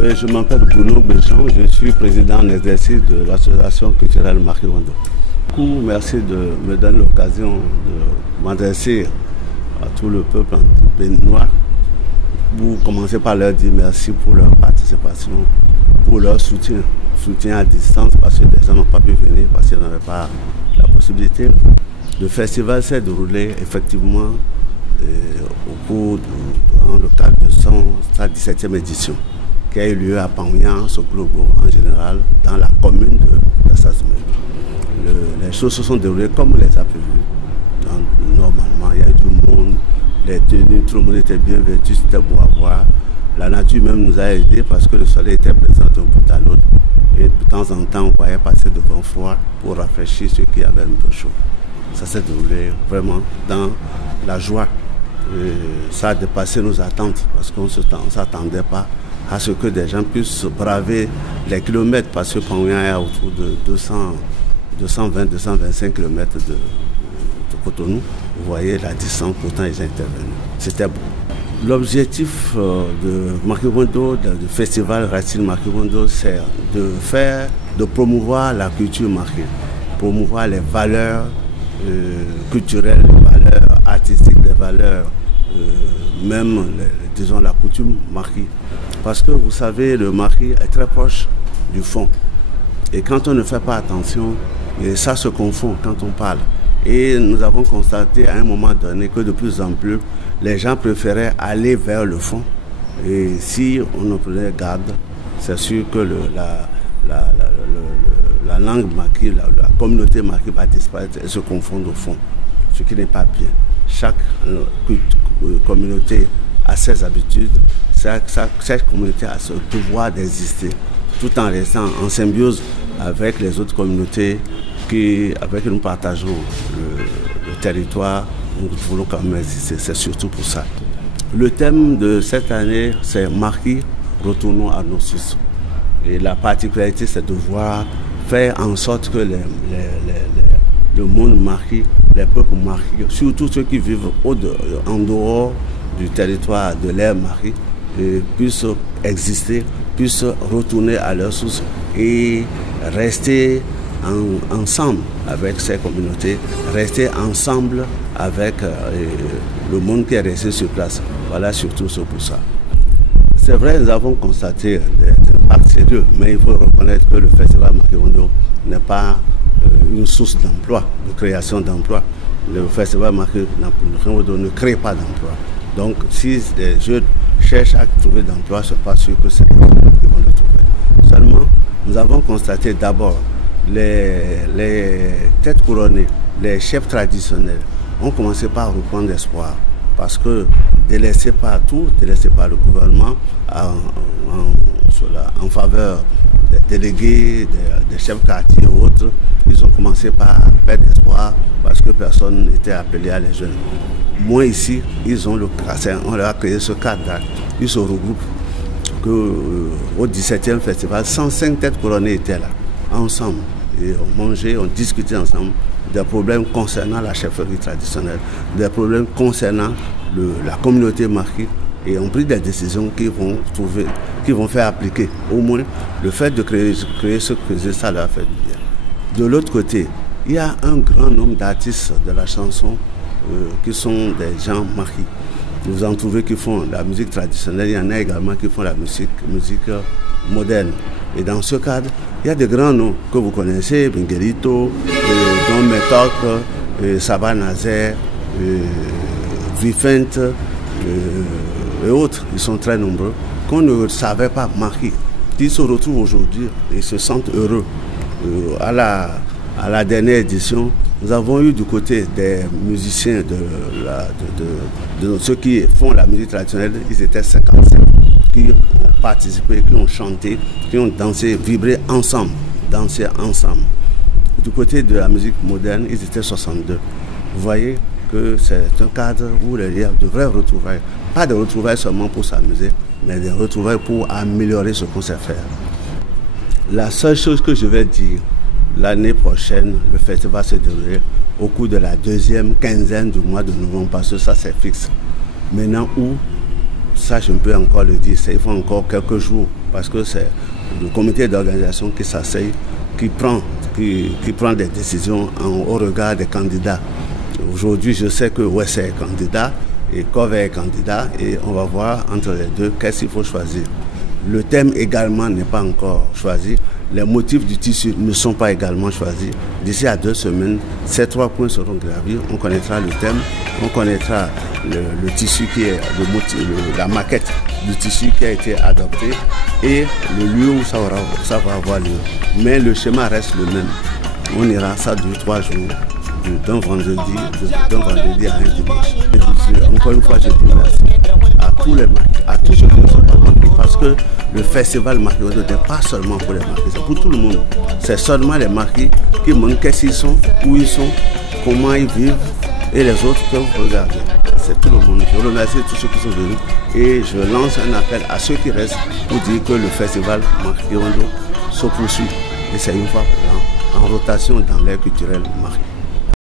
Je m'appelle Bruno Béjean, je suis président en exercice de l'association culturelle Marquis-Wando. Merci de me donner l'occasion de m'adresser à tout le peuple béninois. Vous commencez par leur dire merci pour leur participation, pour leur soutien à distance, parce que des gens n'ont pas pu venir, parce qu'ils n'avaient pas la possibilité. Le festival s'est déroulé effectivement dans le cadre de sa 17e édition, qui a eu lieu à Panguyan, Sokologo en général, dans la commune de Sassumel. Les choses se sont déroulées comme on les a prévues. Normalement, il y a eu du monde, les tenues, tout le monde était bien vêtu, c'était beau à voir. La nature même nous a aidés parce que le soleil était présent d'un bout à l'autre. Et de temps en temps, on voyait passer de vents froids pour rafraîchir ceux qui avaient un peu chaud. Ça s'est déroulé vraiment dans la joie. Et ça a dépassé nos attentes parce qu'on ne s'attendait pas à ce que des gens puissent braver les kilomètres, parce que Panguyan est autour de 220-225 km de Cotonou. Vous voyez la distance, pourtant ils ont intervenu. C'était beau. L'objectif de Marquis-Wando, du festival Racine Marquis-Wando, c'est de promouvoir la culture marquée, promouvoir les valeurs culturelles, les valeurs artistiques, les valeurs, même, disons, la coutume marquis. Parce que vous savez, le marquis est très proche du fond. Et quand on ne fait pas attention, ça se confond quand on parle. Et nous avons constaté à un moment donné que de plus en plus, les gens préféraient aller vers le fond. Et si on ne prenait garde, c'est sûr que la langue marquée, la communauté marquée va disparaître et se confondre au fond, ce qui n'est pas bien. Chaque communauté a ses habitudes, chaque communauté a ce pouvoir d'exister, tout en restant en symbiose avec les autres communautés avec qui nous partageons le territoire. Nous voulons quand même exister, c'est surtout pour ça. Le thème de cette année, c'est Marquis, retournons à nos sources. Et la particularité, c'est de faire en sorte que le monde marquis, les peuples marquis, surtout ceux qui vivent en dehors du territoire de l'ère marquis, puissent exister, puissent retourner à leurs sources et rester ensemble avec ces communautés, rester ensemble avec le monde qui est resté sur place. Voilà surtout ce pour ça. C'est vrai, nous avons constaté des impacts sérieux, mais il faut reconnaître que le festival Marquis-Wando n'est pas une source d'emploi, de création d'emploi. Le festival Marquis-Wando ne crée pas d'emploi. Donc si les jeunes cherchent à trouver d'emploi, ce n'est pas sûr que c'est eux qui vont le trouver. Seulement, nous avons constaté d'abord les têtes couronnées, les chefs traditionnels ont commencé par reprendre espoir. Parce que délaissés par tout, délaissés par le gouvernement en faveur des délégués, des chefs quartiers et autres, ils ont commencé par perdre espoir parce que personne n'était appelé à les jeunes. Moi ici, on leur a créé ce cadre-là. Ils se regroupent au 17e festival, 105 têtes couronnées étaient là, ensemble. Et on mangeait, on discutait ensemble des problèmes concernant la chefferie traditionnelle, des problèmes concernant la communauté marquis, et on pris des décisions qui vont faire appliquer. Au moins, le fait de créer ce projet, ça leur a fait du bien. De l'autre côté, il y a un grand nombre d'artistes de la chanson qui sont des gens marquis. Vous en trouvez qui font la musique traditionnelle, il y en a également qui font la musique moderne. Et dans ce cadre, il y a des grands noms que vous connaissez, Benguerito, Don Metok, Saba Nazaire, Vifent et autres. Ils sont très nombreux, qu'on ne savait pas marquer. Ils se retrouvent aujourd'hui et se sentent heureux. À la dernière édition, nous avons eu du côté des musiciens de ceux qui font la musique traditionnelle, ils étaient 55 qui ont participé, qui ont chanté, qui ont dansé, vibré ensemble, Du côté de la musique moderne, ils étaient 62. Vous voyez que c'est un cadre où il y a de vraies retrouvailles. Pas de retrouvailles seulement pour s'amuser, mais des retrouvailles pour améliorer ce qu'on sait faire. La seule chose que je vais dire, l'année prochaine, le festival va se dérouler au cours de la deuxième quinzaine du mois de novembre, parce que ça c'est fixe. Maintenant où, ça je peux encore le dire, il faut encore quelques jours parce que c'est le comité d'organisation qui s'asseye, qui prend des décisions au regard des candidats. Aujourd'hui, je sais que Wessé est candidat et Kove est candidat et on va voir entre les deux qu'est-ce qu'il faut choisir. Le thème également n'est pas encore choisi. Les motifs du tissu ne sont pas également choisis. D'ici à 2 semaines, ces 3 points seront gravis. On connaîtra le thème, on connaîtra le tissu qui est la maquette du tissu qui a été adopté et le lieu où ça va avoir lieu. Mais le schéma reste le même. On ira, ça dure 3 jours, d'un vendredi à un dimanche. Encore une fois, je dis merci à tous les marqués, à tous ceux qui ne sont pas marqués, parce que le festival marqué n'est pas seulement pour les marqués, c'est pour tout le monde. C'est seulement les marqués qui montrent qu'est-ce qu'ils sont, où ils sont, comment ils vivent, et les autres peuvent regarder. C'est tout le monde. Je remercie tous ceux qui sont venus et je lance un appel à ceux qui restent pour dire que le festival Marqué se poursuit. Et c'est une fois en rotation dans l'ère culturelle marquée.